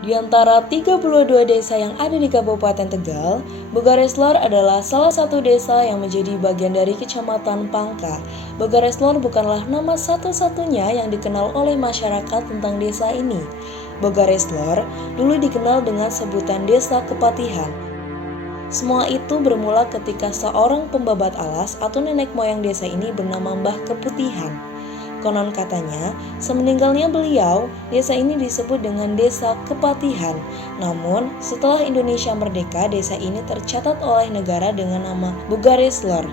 Di antara 32 desa yang ada di Kabupaten Tegal, Bogareslor adalah salah satu desa yang menjadi bagian dari Kecamatan Pangka. Bogareslor bukanlah nama satu-satunya yang dikenal oleh masyarakat tentang desa ini. Bogareslor dulu dikenal dengan sebutan Desa Kepatihan. Semua itu bermula ketika seorang pembabat alas atau nenek moyang desa ini bernama Mbah Keputihan. Konon katanya, semeninggalnya beliau, desa ini disebut dengan Desa Kepatihan. Namun, setelah Indonesia merdeka, desa ini tercatat oleh negara dengan nama Bogareslor.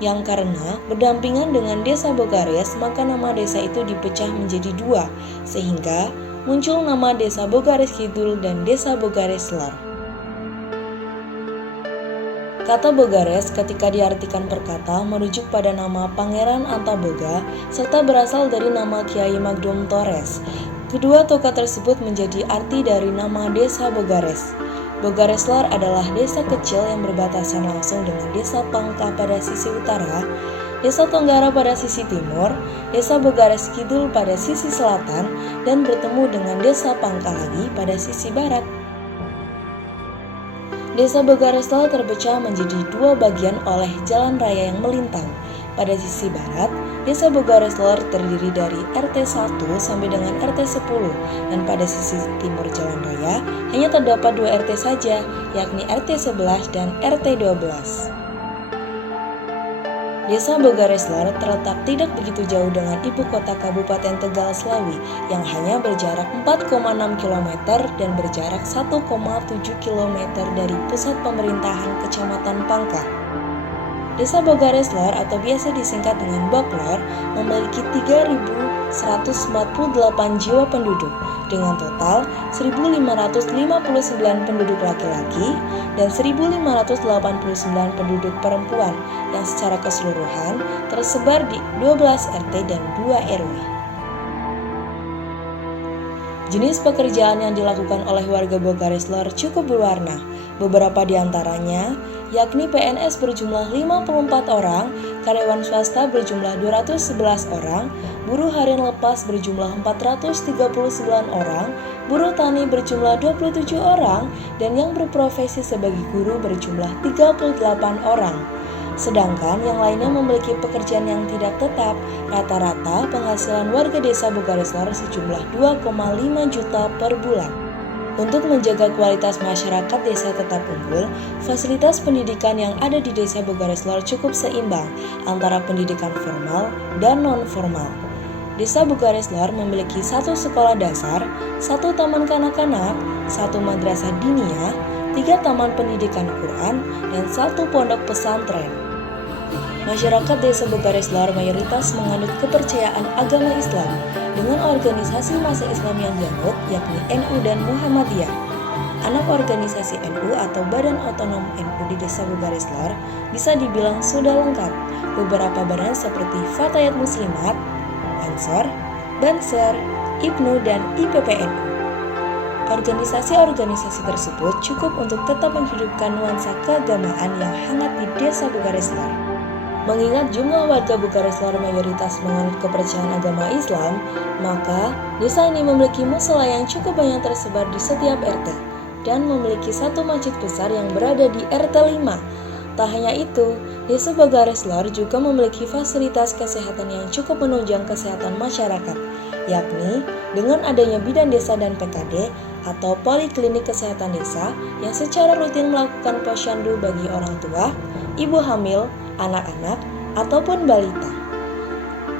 Yang karena berdampingan dengan Desa Bogares, maka nama desa itu dipecah menjadi dua, sehingga muncul nama Desa Bogares Kidul dan Desa Bogareslor. Kata Bogares ketika diartikan per kata merujuk pada nama Pangeran Antaboga serta berasal dari nama Kiai Magdum Torres. Kedua tokoh tersebut menjadi arti dari nama Desa Bogares. Bogareslor adalah desa kecil yang berbatasan langsung dengan Desa Pangka pada sisi utara, Desa Tonggara pada sisi timur, Desa Bogares Kidul pada sisi selatan, dan bertemu dengan Desa Pangka lagi pada sisi barat. Desa Bogareslor terpecah menjadi dua bagian oleh jalan raya yang melintang. Pada sisi barat, Desa Bogareslor terdiri dari RT 1 sampai dengan RT 10, dan pada sisi timur jalan raya hanya terdapat dua RT saja, yakni RT 11 dan RT 12. Desa Bogareslor terletak tidak begitu jauh dengan ibu kota Kabupaten Tegal Slawi yang hanya berjarak 4,6 km dan berjarak 1,7 km dari pusat pemerintahan Kecamatan Pangka. Desa Bogareslor atau biasa disingkat dengan Boklor memiliki 3.148 jiwa penduduk dengan total 1.559 penduduk laki-laki dan 1.589 penduduk perempuan yang secara keseluruhan tersebar di 12 RT dan 2 RW. Jenis pekerjaan yang dilakukan oleh warga Bogareslor cukup berwarna. Beberapa di antaranya yakni PNS berjumlah 54 orang, karyawan swasta berjumlah 211 orang, buruh harian lepas berjumlah 439 orang, buruh tani berjumlah 27 orang, dan yang berprofesi sebagai guru berjumlah 38 orang. Sedangkan yang lainnya memiliki pekerjaan yang tidak tetap. Rata-rata penghasilan warga desa Bogareslor sejumlah 2,5 juta per bulan. Untuk menjaga kualitas masyarakat desa tetap unggul, fasilitas pendidikan yang ada di desa Bogareslor cukup seimbang antara pendidikan formal dan non-formal. Desa Bogareslor memiliki satu sekolah dasar, satu taman kanak-kanak, satu madrasah diniyah, 3 taman pendidikan Quran, dan 1 pondok pesantren. Masyarakat desa Bogareslor mayoritas menganut kepercayaan agama Islam dengan organisasi massa Islam yang dianut yakni NU dan Muhammadiyah. Anak organisasi NU atau Badan Otonom NU di desa Bogareslor bisa dibilang sudah lengkap. Beberapa badan seperti Fatayat Muslimat, Ansor, Banser, IPNU, dan IPPNU. Organisasi-organisasi tersebut cukup untuk tetap menghidupkan nuansa keagamaan yang hangat di desa Bogareslor. Mengingat jumlah warga Bogareslor mayoritas menganut kepercayaan agama Islam, maka desa ini memiliki musala yang cukup banyak tersebar di setiap RT dan memiliki satu masjid besar yang berada di RT 5. Tak hanya itu, desa Bogareslor juga memiliki fasilitas kesehatan yang cukup menunjang kesehatan masyarakat, yakni dengan adanya bidan desa dan PKD atau Poliklinik Kesehatan Desa yang secara rutin melakukan posyandu bagi orang tua, ibu hamil, anak-anak, ataupun balita.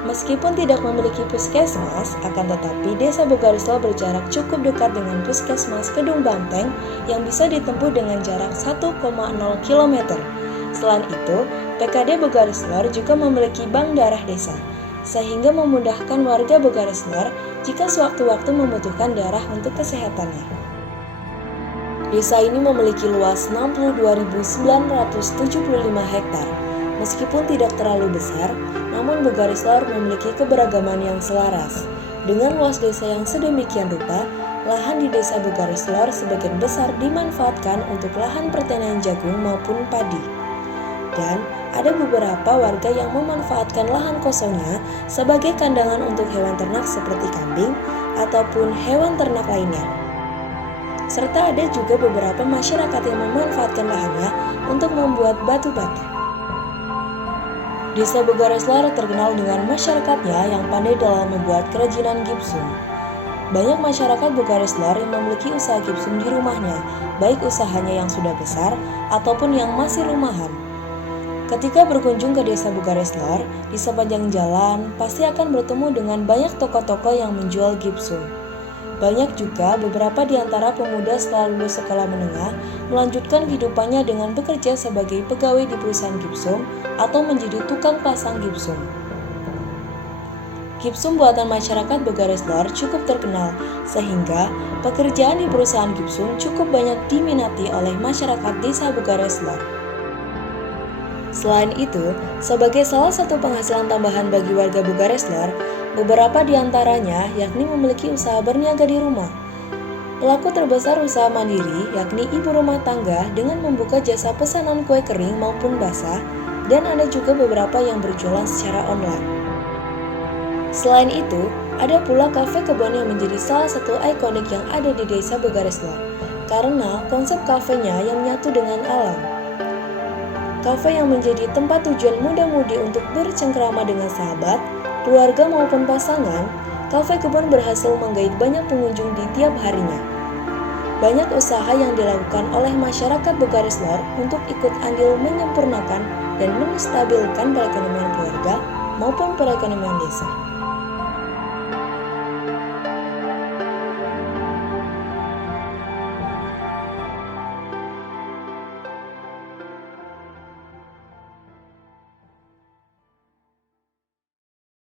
Meskipun tidak memiliki puskesmas, akan tetapi desa Bogareslor berjarak cukup dekat dengan puskesmas Kedung Banteng yang bisa ditempuh dengan jarak 1,0 km. Selain itu, PKD Bogareslor juga memiliki bank darah desa, sehingga memudahkan warga Bogareslor jika sewaktu-waktu membutuhkan darah untuk kesehatannya. Desa ini memiliki luas 62.975 hektar. Meskipun tidak terlalu besar, namun Bogareslor memiliki keberagaman yang selaras. Dengan luas desa yang sedemikian rupa, lahan di desa Bogareslor sebagian besar dimanfaatkan untuk lahan pertanian jagung maupun padi. Dan ada beberapa warga yang memanfaatkan lahan kosongnya sebagai kandangan untuk hewan ternak seperti kambing ataupun hewan ternak lainnya. serta ada juga beberapa masyarakat yang memanfaatkan lahannya untuk membuat batu bata. Desa Bukareslar terkenal dengan masyarakatnya yang pandai dalam membuat kerajinan gipsum. Banyak masyarakat Bukareslar yang memiliki usaha gipsum di rumahnya, baik usahanya yang sudah besar ataupun yang masih rumahan. Ketika berkunjung ke desa Bukareslar, di sepanjang jalan pasti akan bertemu dengan banyak toko-toko yang menjual gipsum. Banyak juga beberapa di antara pemuda setelah lulus sekolah menengah melanjutkan kehidupannya dengan bekerja sebagai pegawai di perusahaan gipsum atau menjadi tukang pasang gipsum. Gipsum buatan masyarakat Bukareslar cukup terkenal, sehingga pekerjaan di perusahaan gipsum cukup banyak diminati oleh masyarakat desa Bukareslar. Selain itu, sebagai salah satu penghasilan tambahan bagi warga Bukareslar, beberapa di antaranya yakni memiliki usaha berniaga di rumah. Pelaku terbesar usaha mandiri yakni ibu rumah tangga dengan membuka jasa pesanan kue kering maupun basah, dan ada juga beberapa yang berjualan secara online. Selain itu, ada pula kafe kebun yang menjadi salah satu ikonik yang ada di desa Bukareslar, karena konsep kafenya yang menyatu dengan alam. Kafe yang menjadi tempat tujuan muda-mudi untuk bercengkrama dengan sahabat, keluarga maupun pasangan, kafe kebun berhasil menggait banyak pengunjung di tiap harinya. Banyak usaha yang dilakukan oleh masyarakat Bukareslar untuk ikut andil menyempurnakan dan menstabilkan perekonomian keluarga maupun perekonomian desa.